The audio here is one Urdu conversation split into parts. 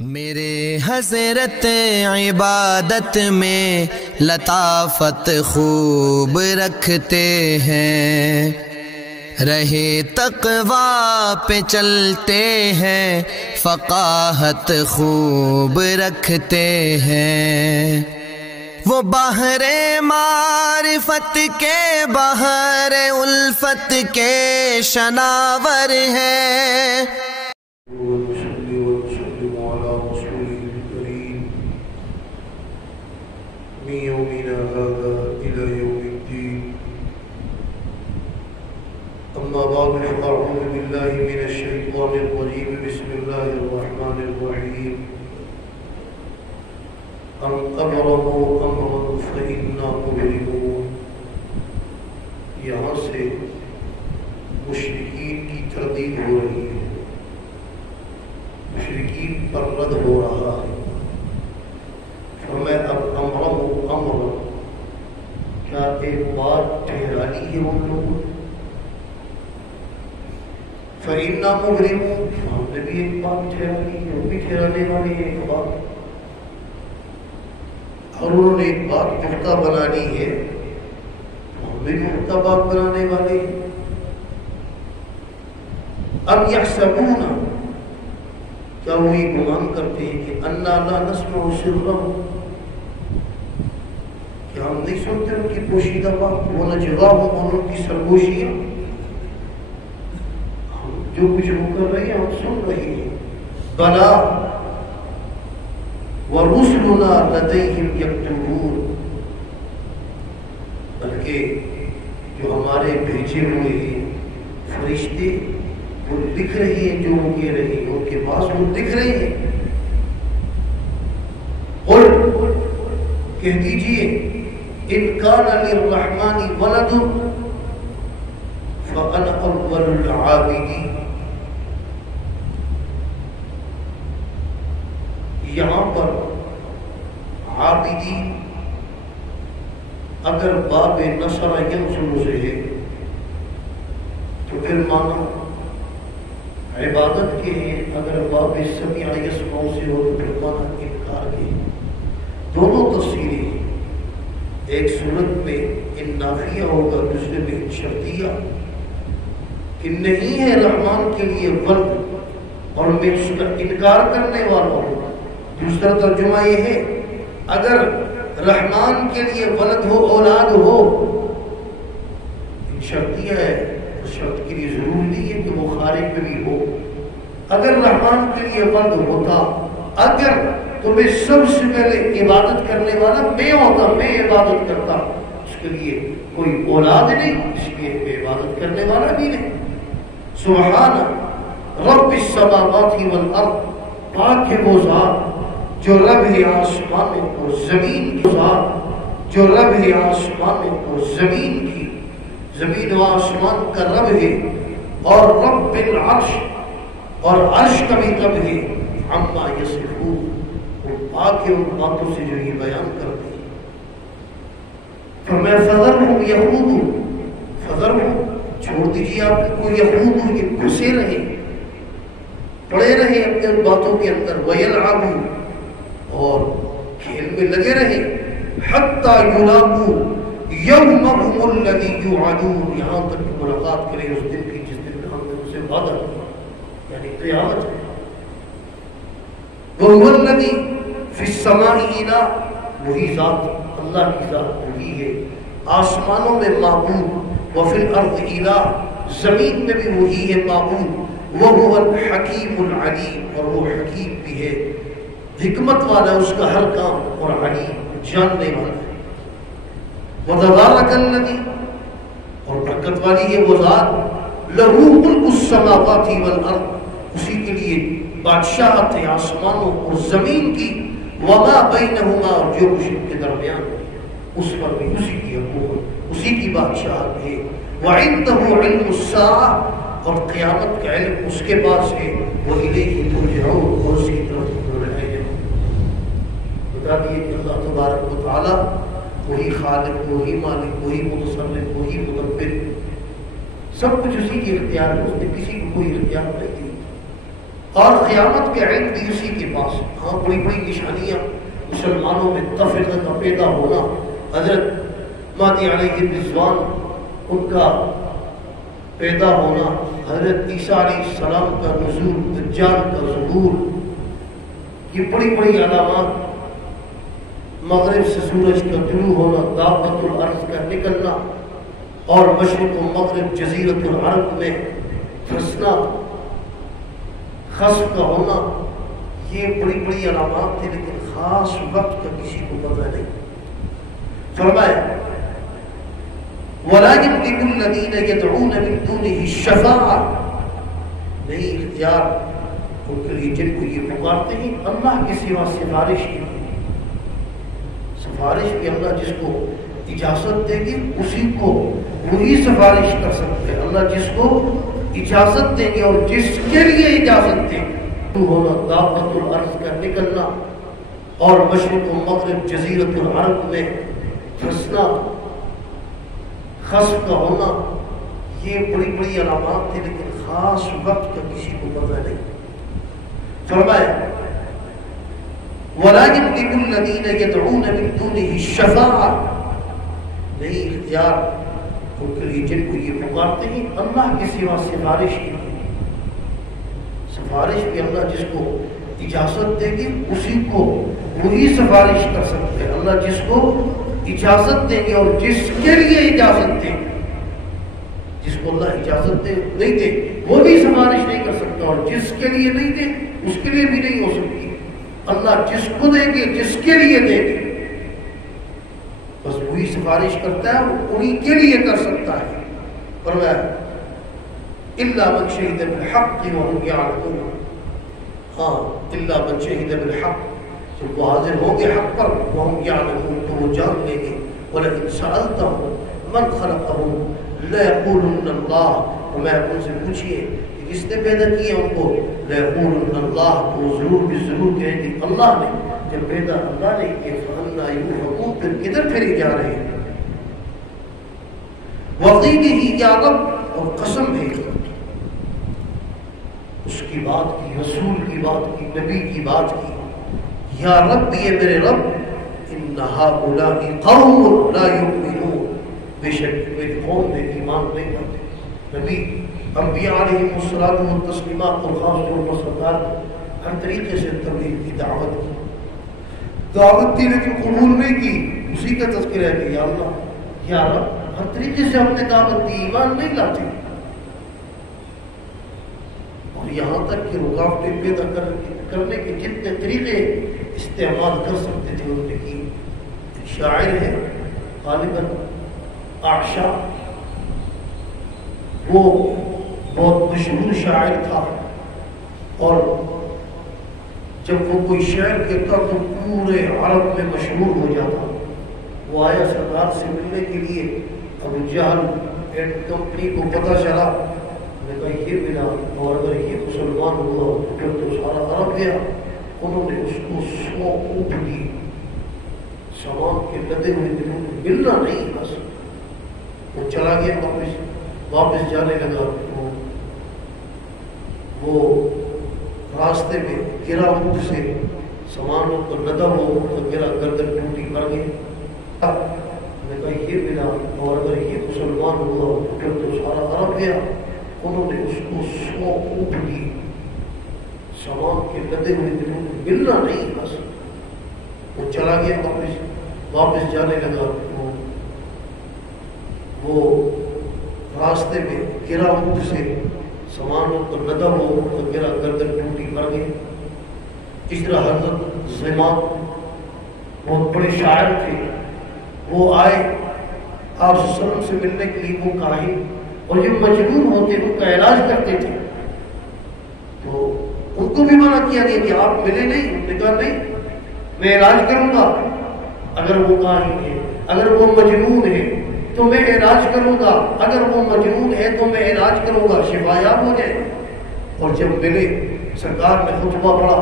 میرے حضرت عبادت میں لطافت خوب رکھتے ہیں، رہے تقویٰ پہ چلتے ہیں، فقاہت خوب رکھتے ہیں۔ وہ بحر معرفت کے بحر الفت کے شناور ہیں۔ يومنا هذا إلى يوم الدين. أما بعد فأعوذ بالله من الشيطان الرجيم. بسم الله الرحمن الرحيم. أم أبرموا أمرا فإنا مبرمون. یہاں سے مشرکین کی تردید ہو رہی ہے، مشرکین پر رد ہو رہا ہے۔ فرمایا اب امر کیا ایک بات ٹھہرا لی ہے ان لوگوں نے؟ فَإِنَّا مُبْرِمُونَ، ہم نے بھی ایک بات ٹھہرا لی ہے، وہ بھی ٹھہرانے والے ہیں ایک بات، اور انہوں نے ایک بات پختہ بنا لی ہے، ہم بھی پختہ بات بنانے والے ہیں۔ اب یحسبون، کیا وہ یہ گمان کرتے ہیں کہ انا لا نسمع سرهم، کہ ہم نہیں سنتے ان کی پوشیدہ بات، وہ نجواہم، اور ان کی سرگوشیاں، ہم جو کچھ وہ کر رہے ہیں ہم سن رہے ہیں۔ بلا ورسلنا لدیہم یکتبون، بلکہ جو ہمارے بھیجے ہوئے ہیں فرشتے وہ لکھ رہے ہیں، جو وہ کہہ رہے ہیں ان کے پاس وہ لکھ رہے ہیں۔ قل، کہہ دیجئے، ان کان للرحمن ولد فانا اول العابدین۔ یہاں پر عابدین اگر باب نصر ینصر سے ہے تو پھر مانا عبادت کے ہیں، اگر باب سمیع یسمع سے ہو تو پھر مانا انکار کے ہیں۔ دونوں تفسیریں ہیں، ایک صورت میں ان نافیہ ہوگا، دوسرے میں ان شرطیہ، کہ نہیں ہے رحمان کے لیے ولد اور میں اس کا انکار کرنے والا ہوں۔ دوسرا ترجمہ یہ ہے اگر رحمان کے لیے ولد ہو، اولاد ہو، ان شرطیہ ہے، اس شرط کے لیے ضرور نہیں ہے کہ وہ خارج میں بھی ہو۔ اگر رحمان کے لیے ولد ہوتا، اگر تو میں سب سے پہلے عبادت کرنے والا میں ہوتا، میں عبادت کرتا، اس کے لیے کوئی اولاد نہیں، اس لیے میں عبادت کرنے والا بھی نہیں۔ سبحان رب السماوات والارض، پاک ہے وہ ذات جو رب ہے آسمان اور زمین کی ذات، جو رب ہے آسمان اور زمین کی، زمین و آسمان کا رب ہے، اور رب العرش، اور عرش کا بھی رب ہے، عما یصفون، وہ پاک ہے ان باتوں سے جو یہ بیان کرتے ہیں۔ فرمایا فذرہم یخوضوا، فذرہم، چھوڑ دیجیے آپ کو یخوضوا، یہ گھسے رہے، پڑے رہے اپنے باتوں کے اندر، ویلعبوا، اور کھیل میں لگے رہے، حتی یلاقوا یومہم الذی یوعدون، یہاں تک کہ ملاقات کریں اس دن کی جس دن ہم نے اسے وعدہ کیا، یعنی قیامت ہے۔ وَهُوَ الَّذِي فِي السَّمَاءِ إِلَٰهٌ، وہی ذات، اللہ کی ذات وہی ہے، آسمانوں میں معبود، وَفِي الْأَرْضِ إِلَٰهٌ، زمین میں بھی وہی ہے معبود، وَهُوَ الْحَكِيمُ الْعَلِيمُ، اور وہ حکیم بھی ہے، حکمت والا، اس کا ہر کام، اور علیم، جاننے والا ہے۔ وَتَبَارَكَ الَّذِي، اور برکت والی ہے وہ ذات، لَهُ مُلْكُ السَّمَاوَاتِ وَالْأَرْضِ، اسی کے لیے بادشاہت ہے آسمانوں اور زمین کی، وما بینہما، اور جو کچھ ان کے درمیان اس پر بھی اسی کی حکومت، اسی کی بادشاہت ہے۔ وعنده علم الساعة، اور قیامت کا علم اس کے پاس ہے، وإلیہ ترجعون، اور اسی کی طرف ترجعون ہے۔ بتا دیے کہ اللہ تبارک و تعالی وہی خالق، وہی مالک، وہی متصرف، وہی مدبر، سب کچھ اسی کے اختیار ہے، اس نے کسی کو کوئی اختیار نہیں دی، اور قیامت کے علم بھی اسی کے لباس. ہاں بڑی بڑی نشانیاں مسلمانوں میں تفرقہ کا پیدا ہونا, حضرت مہدی علیہ الرضوان ان کا پیدا ہونا, حضرت عیسیٰ علیہ السلام کا نزول, دجال کا ظہور, یہ بڑی بڑی علامات, مغرب سے سورج کا طلوع ہونا, دابۃ الارض کا نکلنا اور مشرق و مغرب جزیرۃ العرب میں پھنسنا, خسف کا ہونا, یہ بڑی بڑی علامات تھے, لیکن خاص وقت کا کسی کو پتہ نہیں. فرمایا وَلَا يَمْلِكُ الَّذِينَ يَدْعُونَ مِن دُونِهِ الشَّفَاعَةَ, نہیں اختیار ان کے لیے جن کو یہ پکارتے ہیں اللہ کے سوا سفارش کی. سفارش بھی اللہ جس کو اجازت دے گی اسی کو وہی سفارش کر سکتے ہیں. اللہ جس کو اجازت دیں گے اور جس کے لیے اجازت دیں گے ہونا, دابۃ الارض کا نکلنا اور مشرق و مغرب جزیرۃ العرب میں پھنسنا, خسف کا ہونا, یہ بڑی بڑی علامات تھے, لیکن خاص وقت کا کسی کو پتہ نہیں. فرمایا وَلَا يَمْلِكُ الَّذِينَ يَدْعُونَ مِن دُونِهِ الشَّفَاعَةَ, نہیں اختیار ان کے لیے جن کو یہ پکارتے ہیں اللہ کے سوا سفارش کی. سفارش بھی اللہ جس کو اجازت دے گی اسی کو وہی سفارش کر سکتے ہیں. اللہ جس کو اجازت دیں گے اور جس کے لیے اجازت دیں, جس کو اللہ اجازت دے نہیں دے وہ بھی سفارش نہیں کر سکتا, اور جس کے لیے نہیں دے اس کے لیے بھی نہیں ہو سکتی. اللہ جس کو دیں گے جس کے لیے دیں گے بس وہی سفارش کرتا ہے, انہی کے لیے کر سکتا ہے. فرمایا الا من شہد بالحق وهم يعلمون, ہاں الا من شہد بالحق, جب وہ حاضر ہوں گے حق پر, وهم يعلمون, تو وہ جان لیں گے. ولئن سألتهم من خلقهم ليقولن الله, اور میں ان سے پوچھئے کہ کس نے پیدا کیا ان کو, ليقولن الله, تو ضرور بھی ضرور کہیں گے اللہ نے. جب پیدا اللہ نے کیا فأنا يؤفكون, پھر کدھر پھر جا رہے ہیں. وقیلہ یا رب, اور قسم ہے اس کی بات کی, رسول کی بات کی, نبی کی بات کی, یا رب یہ میرے رب, ان هؤلاء قوم لا يؤمنون, بے شک میری قوم میں ایمان نہیں کرتے. نبی انبیاء علیہ الصلوۃ والتسلیمات اور خاص طور پر سرکار ہر طریقے سے تبلیغ کی دعوت کی, دعوت دی لیکن قبول نہیں کی. اسی کا تذکرہ ہے کہ یا اللہ یا رب, ہر طریقے سے ہم نے دعوت دی, ایمان نہیں لاتے. اور یہاں تک کہ رکاوٹیں پیدا کرنے کے جتنے طریقے استعمال کر سکتے تھے انہوں نے کی. شاعر ہے غالباً اعشا, وہ بہت مشہور شاعر تھا, اور جب وہ کوئی شعر کہتا تو پورے عرب میں مشہور ہو جاتا. وہ آیا سرکار سے ملنے کے لیے, ابو جہل اینڈ کمپنی کو پتہ چلا, میں کہا یہ ملا, اور اگر یہ مسلمان ہوا پھر تو سارا عرب گیا. انہوں نے اس کو 100 اونٹ دی, سامان کے لدے ہوئے دنوں ملنا نہیں, بس وہ چلا گیا. واپس جانے لگا, وہ راستے میں گرا, اونٹ سے سامان کو لدا ہوا اونٹ کا گرا, گردن ٹوٹی, مر گئی. میں کہا یہ ملا, اور اگر یہ مسلمان ہوا پھر تو سارا عرب گیا. انہوں نے اس کو 100 اونٹ دی, سامان کے لدے ہوئے دنوں ملنا نہیں, بس وہ چلا گیا. واپس جانے لگا, وہ راستے میں گرا, اونٹ سے سامان کو لدا ہوا اونٹ کا گرا, گردن ٹوٹی, مر گئی. اس طرح حضرت زمان بہت بڑے شاعر تھے, وہ آئے آپ صلی اللہ علیہ وسلم سے ملنے کے لیے. وہ کاہن اور جو مجنون ہوتے ان کا علاج کرتے تھے, تو ان کو بھی منع کیا گیا کہ آپ ملے نہیں. انہوں نے کہا نہیں, میں علاج کروں گا. اگر وہ کاہن ہے, اگر وہ مجنون ہے تو میں علاج کروں گا, اگر وہ مجنون ہے تو میں علاج کروں گا, شفایاب ہو جائے. اور جب ملے سرکار نے خطبہ پڑھا,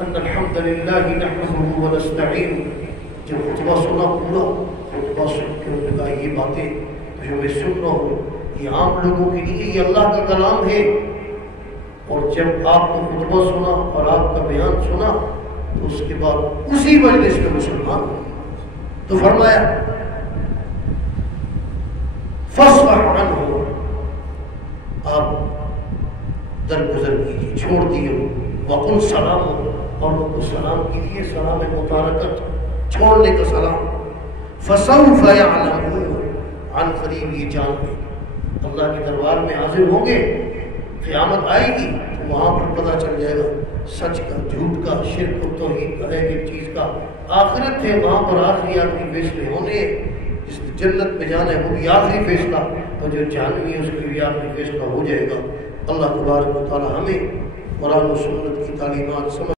ان الحمد للہ نحمده ونستعین, جب خطبہ سنا پورا خطبہ سن کے انہوں نے کہا یہ باتیں جو میں سن رہا ہوں یہ عام لوگوں کے لیے, یہ اللہ کا کلام ہے. اور جب آپ کو خطبہ سنا اور آپ کا بیان سنا تو اس کے بعد اسی مجلس میں مسلمان تو فرمایا فاصفح عنہ، آپ درگزر کیجیے، چھوڑ دیے، وقل سلام، اور ان کو سلام کیجیے، سلام مبارکت، چھوڑنے کا سلام، فسوف یعلمون، عن قریب یہ جان لیں، اللہ کے دربار میں حاضر ہوں گے، قیامت آئے گی تو وہاں پر پتہ چل جائے گا سچ کا، جھوٹ کا، شرک و توحید کا، ایک چیز کا، آخرت ہے، وہاں پر آخری فیصلے ہونے، جس جنت میں جانا ہے وہ بھی آخری فیصلہ، اور جو جہنمی ہے اس کے بھی آخری فیصلہ ہو جائے گا۔ اللہ تبارک و تعالی ہمیں قرآن و سنت کی تعلیمات سمجھ